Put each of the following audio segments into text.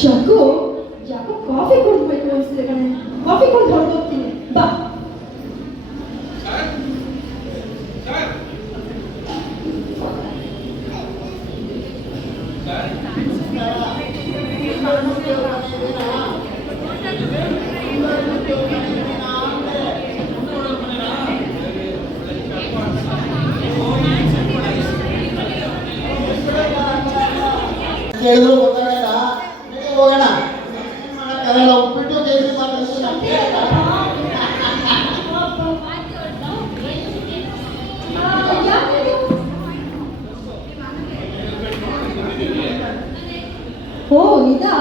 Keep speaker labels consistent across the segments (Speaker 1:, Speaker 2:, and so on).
Speaker 1: ಶಕು ಯಾಕೋ ಕಾಫಿ ಕುಡಿದ್ಬೇಕು ಅನ್ಸುತ್ತೆ ಕಣೆ ಕಾಫಿ ಕುಡ್ದು ಹೊರಟೋಗ್ತೀನಿ ಬಾ
Speaker 2: ಕೇಳಿದ್ರು ಗೊತ್ತಾಗಲ್ಲ? ಹೋಗೋಣ. ಉಪ್ಪಿಟ್ಟು ಕೇಸರಿ ಮಾತ್ರ ನಮ್ಗೆ
Speaker 1: ಓ ಇದಾ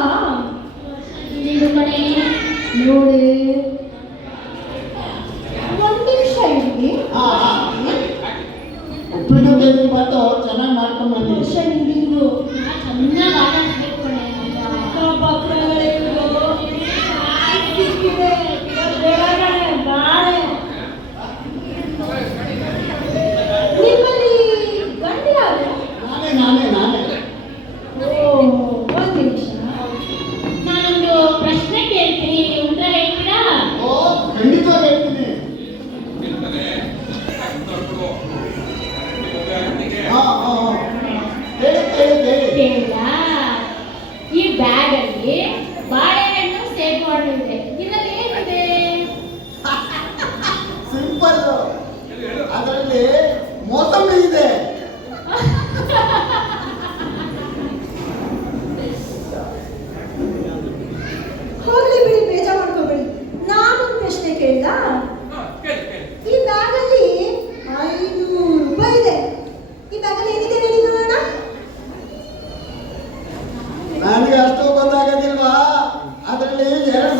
Speaker 3: ಇದು ಕಣೆ
Speaker 1: ನೋಡಿ ಒಂದ್ ನಿಮಿಷ ಇರಿ
Speaker 2: ಹಾ, ಹಾ. ಉಪ್ಪಿಟ್ಟು ಕೇಸರಿ ಬಾತು ಚೆನ್ನಾಗಿ ಮಾಡ್ಕೊಂಡ್
Speaker 1: oh, oh. 给了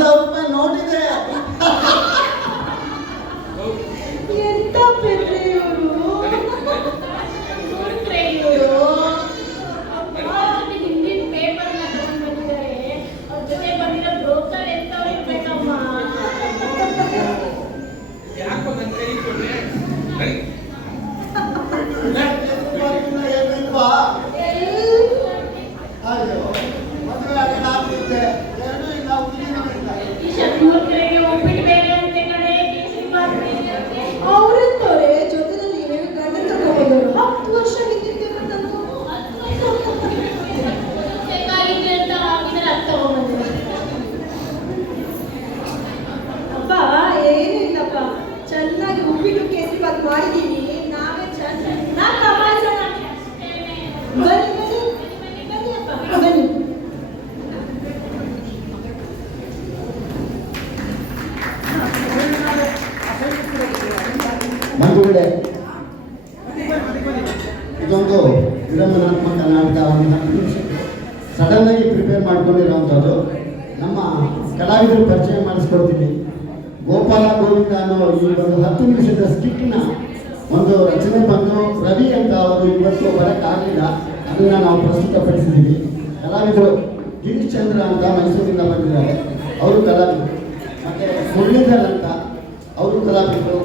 Speaker 2: ಬಂಧುಗಳೇ ಇದೊಂದು ವಿಡಂಬನಾತ್ಮಕ ನಾಟಕ ಒಂದು ಹತ್ತು ನಿಮಿಷ ಸಡನ್ ಆಗಿ ಪ್ರಿಪೇರ್ ಮಾಡ್ಕೊಂಡಿರೋವಂಥದ್ದು. ನಮ್ಮ ಕಲಾವಿದರು ಪರಿಚಯ ಮಾಡಿಸ್ಕೊಡ್ತೀನಿ. ಗೋಪಾಲ ಗೋವಿಂದ ಅನ್ನೋ ಈ ಒಂದು ಹತ್ತು ನಿಮಿಷದ ಸ್ಕಿಟ್ನ ಒಂದು ರಚನೆ ಬಂದು ಅದನ್ನು ನಾವು ಪ್ರಸ್ತುತಪಡಿಸಿದ್ದೀವಿ ಕಲಾವಿದರು ಗಿರೀಶ್ ಚಂದ್ರ ಅಂತ ಮೈಸೂರಿಂದ ಬಂದಿದ್ದಾರೆ ಅವರು ಕಲಾವಿದರು ಮತ್ತು ಮುರಳೀಧರ್ ಅಂತ ಅವರು ಕಲಾವಿದರು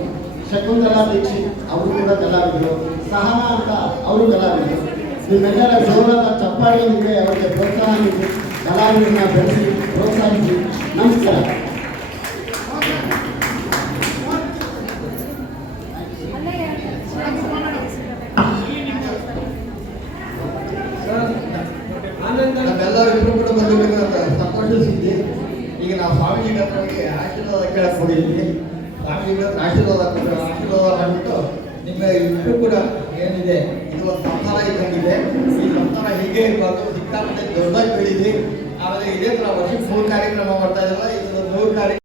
Speaker 2: ಶಕುಂತಲಾ ದೀಕ್ಷಿತ್ ಅವರು ಕೂಡ ಕಲಾವಿದರು ಸಹನಾ ಅಂತ ಅವರು ಕಲಾವಿದರು ನಿಮ್ಮೆಲ್ಲರ ಜೋರಾದ ಚಪ್ಪಾಳೆಯೊಂದಿಗೆ ಅವರಿಗೆ ಪ್ರೋತ್ಸಾಹ ನೀಡಿ ಕಲಾವಿದರನ್ನ ಬೆಳೆಸಿ ಪ್ರೋತ್ಸಾಹಿಸಿ ನಮಸ್ಕಾರ
Speaker 4: ಬಂದಿರಬೇಕು ಈಗ ನಾವು ಸ್ವಾಮೀಜಿ ಹೋಗಿ ಆಶೀರ್ವಾದ ಕೇಳಕ್ ಹೋಗಿದ್ವಿ ಸ್ವಾಮೀಜಿ ಹತ್ರ ಆಶೀರ್ವಾದ ಕೊಟ್ಟರು ಆಶೀರ್ವಾದ ಮಾಡಿಬಿಟ್ಟು ನಿಮ್ಮ ಇಬ್ಬರು ಕೂಡ ಏನಿದೆ, ಇದು ಒಂದು ಸಂಸಾರ ಇದ್ದಂಗಿದೆ. ಈ ಸಂಸಾರ ಹೀಗೆ ಇರಬಾರ್ದು. ಸಿಕ್ಕಾಪಟ್ಟೆ ದೊಡ್ಡದಾಗಿ ಬೆಳೀಲಿ ಆಮೇಲೆ ಇದೇ ಥರ ವರ್ಷಕ್ಕೆ ಮೂರು ಕಾರ್ಯಕ್ರಮ ಮಾಡ್ತಾ ಇದ್ದಾರೆ. ಇದು ನೂರು ಕಾರ್ಯಕ್ರಮ